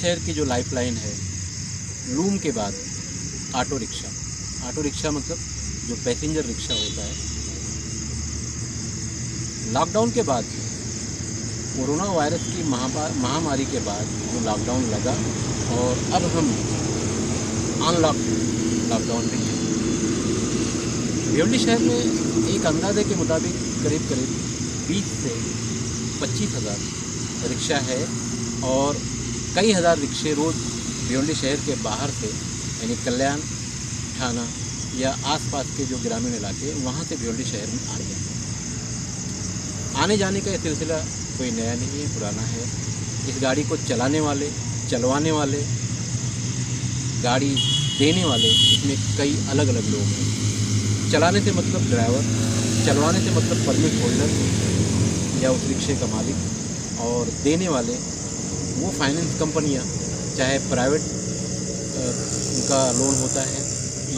शहर की जो लाइफलाइन है, लूम के बाद ऑटो रिक्शा। ऑटो रिक्शा मतलब जो पैसेंजर रिक्शा होता है। लॉकडाउन के बाद, कोरोना वायरस की महामारी के बाद जो लॉकडाउन लगा और अब हम अनलॉक लॉकडाउन में हैं। भिवंडी शहर में एक अंदाजे के मुताबिक करीब 20 से 25 हज़ार रिक्शा है और कई हज़ार रिक्शे रोज़ भिवंडी शहर के बाहर से, यानी कल्याण, थाना या आसपास के जो ग्रामीण इलाके वहाँ से भिवंडी शहर में आ रहे हैं। आने जाने का ये सिलसिला कोई नया नहीं है, पुराना है। इस गाड़ी को चलाने वाले, चलवाने वाले, गाड़ी देने वाले, इसमें कई अलग अलग लोग हैं। चलाने से मतलब ड्राइवर, चलवाने से मतलब परमिट होल्डर या उस रिक्शे का मालिक, और देने वाले वो फाइनेंस कंपनियां, चाहे प्राइवेट उनका लोन होता है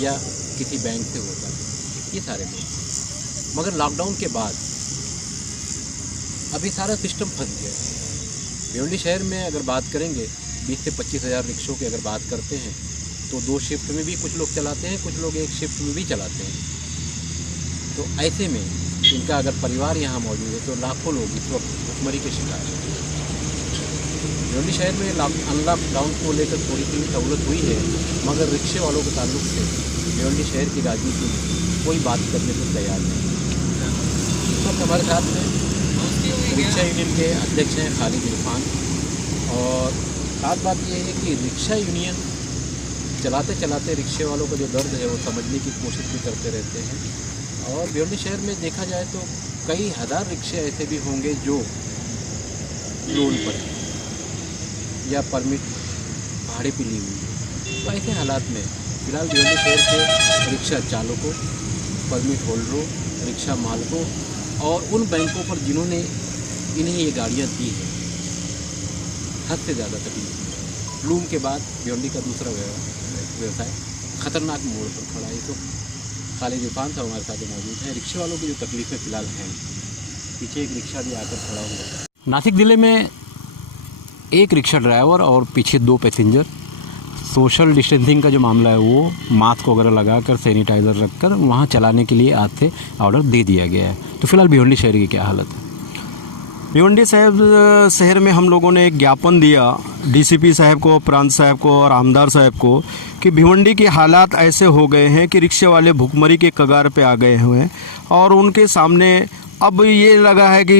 या किसी बैंक से होता है, ये सारे लोग। मगर लॉकडाउन के बाद अभी सारा सिस्टम फंस गया है। भिवंडी शहर में अगर बात करेंगे 20 से 25 हज़ार रिक्शों की अगर बात करते हैं तो 2 शिफ्ट में भी कुछ लोग चलाते हैं, कुछ लोग 1 शिफ्ट में भी चलाते हैं। तो ऐसे में इनका अगर परिवार यहाँ मौजूद है तो लाखों लोग इस वक्त भुखमरी के शिकार हैं। भिवंडी शहर में अनलॉकडाउन को लेकर थोड़ी सी सहूलत हुई है, मगर रिक्शे वालों के ताल्लुक से भिवंडी शहर की राजनीति में कोई बात करने को तैयार नहीं। इस वक्त हमारे साथ में रिक्शा यूनियन के अध्यक्ष हैं खालिद इरफान, और खास बात यह है कि रिक्शा यूनियन चलाते चलाते रिक्शे वालों का जो दर्द है वो समझने की कोशिश भी करते रहते हैं। और भिवंडी शहर में देखा जाए तो कई हज़ार रिक्शे ऐसे भी होंगे जो लोन पर हैं या परमिट भाड़े पे ली हुई है। तो ऐसे हालात में फ़िलहाल भिवंडी शहर के रिक्शा चालकों, परमिट होल्डरों, रिक्शा मालिकों और उन बैंकों पर जिन्होंने इन्हें ये गाड़ियाँ दी हैं, हद से ज़्यादा तकलीफ। लूम के बाद भिवंडी का दूसरा व्यवसाय ख़तरनाक मोड़ पर खड़ा है। तो खालिद इरफान साहब हमारे साथ मौजूद हैं। रिक्शे वालों की जो तकलीफ़ें फ़िलहाल हैं, पीछे एक रिक्शा भी आकर खड़ा हुआ है। नासिक ज़िले में एक रिक्शा ड्राइवर और पीछे 2 पैसेंजर, सोशल डिस्टेंसिंग का जो मामला है वो मास्क वगैरह लगाकर, सैनिटाइज़र रखकर वहाँ चलाने के लिए आज से ऑर्डर दे दिया गया है। तो फिलहाल भिवंडी शहर की क्या हालत है? भिवंडी शहर में हम लोगों ने एक ज्ञापन दिया डीसीपी साहब को, प्रांत साहब को और आमदार साहब को कि भिवंडी के हालात ऐसे हो गए हैं कि रिक्शे वाले भुखमरी के कगार पे आ गए हुए हैं। और उनके सामने अब ये लगा है कि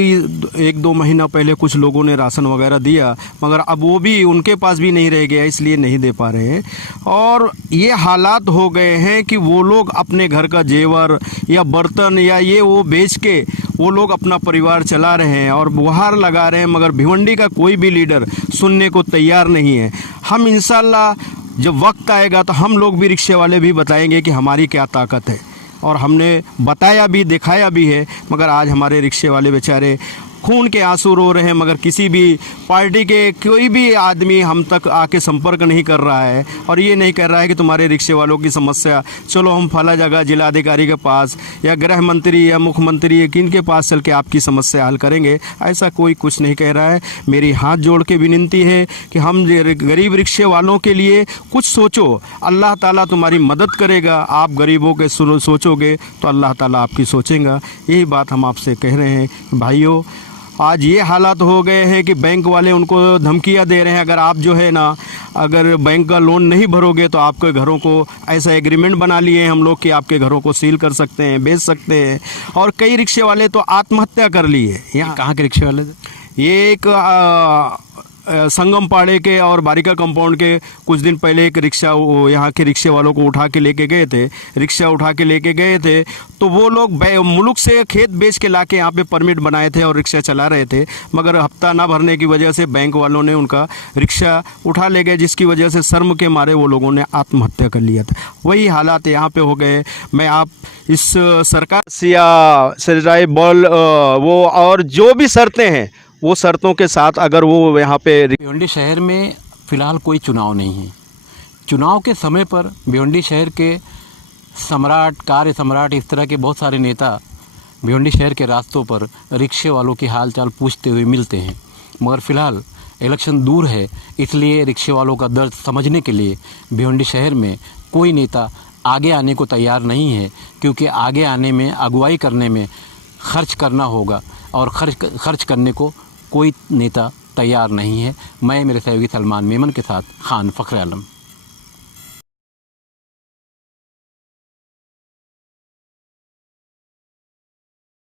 1-2 महीना पहले कुछ लोगों ने राशन वगैरह दिया, मगर अब वो भी उनके पास भी नहीं रह गया, इसलिए नहीं दे पा रहे हैं। और ये हालात हो गए हैं कि वो लोग अपने घर का जेवर या बर्तन या ये वो बेच के वो लोग अपना परिवार चला रहे हैं और गुहार लगा रहे हैं, मगर भिवंडी का कोई भी लीडर सुनने को तैयार नहीं है। हम इंशाल्लाह जब वक्त आएगा तो हम लोग भी, रिक्शे वाले भी बताएंगे कि हमारी क्या ताकत है, और हमने बताया भी, दिखाया भी है। मगर आज हमारे रिक्शे वाले बेचारे खून के आंसू रो रहे हैं, मगर किसी भी पार्टी के कोई भी आदमी हम तक आके संपर्क नहीं कर रहा है और ये नहीं कर रहा है कि तुम्हारे रिक्शे वालों की समस्या, चलो हम फला जगह जिलाधिकारी के पास या गृह मंत्री या मुख्यमंत्री या किन के पास चल के आपकी समस्या हल करेंगे। ऐसा कोई कुछ नहीं कह रहा है। मेरी हाथ जोड़ के विनती है कि हम गरीब रिक्शे वालों के लिए कुछ सोचो। अल्लाह ताला तुम्हारी मदद करेगा। आप गरीबों के सोचोगे तो अल्लाह ताला आपकी सोचेगा। यही बात हम आपसे कह रहे हैं। भाइयों, आज ये हालात हो गए हैं कि बैंक वाले उनको धमकियां दे रहे हैं, अगर आप जो है ना, अगर बैंक का लोन नहीं भरोगे तो आपके घरों को, ऐसा एग्रीमेंट बना लिए हैं हम लोग कि आपके घरों को सील कर सकते हैं, बेच सकते हैं। और कई रिक्शे वाले तो आत्महत्या कर लिए। यहाँ कहाँ के रिक्शे वाले थे? ये एक संगम पाड़े के और बारिका कंपाउंड के कुछ दिन पहले एक रिक्शा यहाँ के रिक्शे वालों को उठा के लेके गए थे। रिक्शा उठा के लेके गए थे तो वो लोग मुल्क से खेत बेच के लाके यहाँ पे परमिट बनाए थे और रिक्शा चला रहे थे, मगर हफ्ता ना भरने की वजह से बैंक वालों ने उनका रिक्शा उठा ले गए, जिसकी वजह से शर्म के मारे वो लोगों ने आत्महत्या कर लिया था। वही हालात यहाँ पे हो गए। मैं आप इस सरकार सिया सराय बॉल वो और जो भी शर्तें हैं वो शर्तों के साथ अगर वो यहाँ पे। भिवंडी शहर में फ़िलहाल कोई चुनाव नहीं है। चुनाव के समय पर भिवंडी शहर के सम्राट, कार्य सम्राट, इस तरह के बहुत सारे नेता भिवंडी शहर के रास्तों पर रिक्शे वालों की हालचाल पूछते हुए मिलते हैं, मगर फ़िलहाल इलेक्शन दूर है, इसलिए रिक्शे वालों का दर्द समझने के लिए भिवंडी शहर में कोई नेता आगे आने को तैयार नहीं है, क्योंकि आगे आने में, अगुवाई करने में खर्च करना होगा और खर्च करने को कोई नेता तैयार नहीं है। मैं मेरे सहयोगी सलमान मेमन के साथ खान फ़ख्र आलम।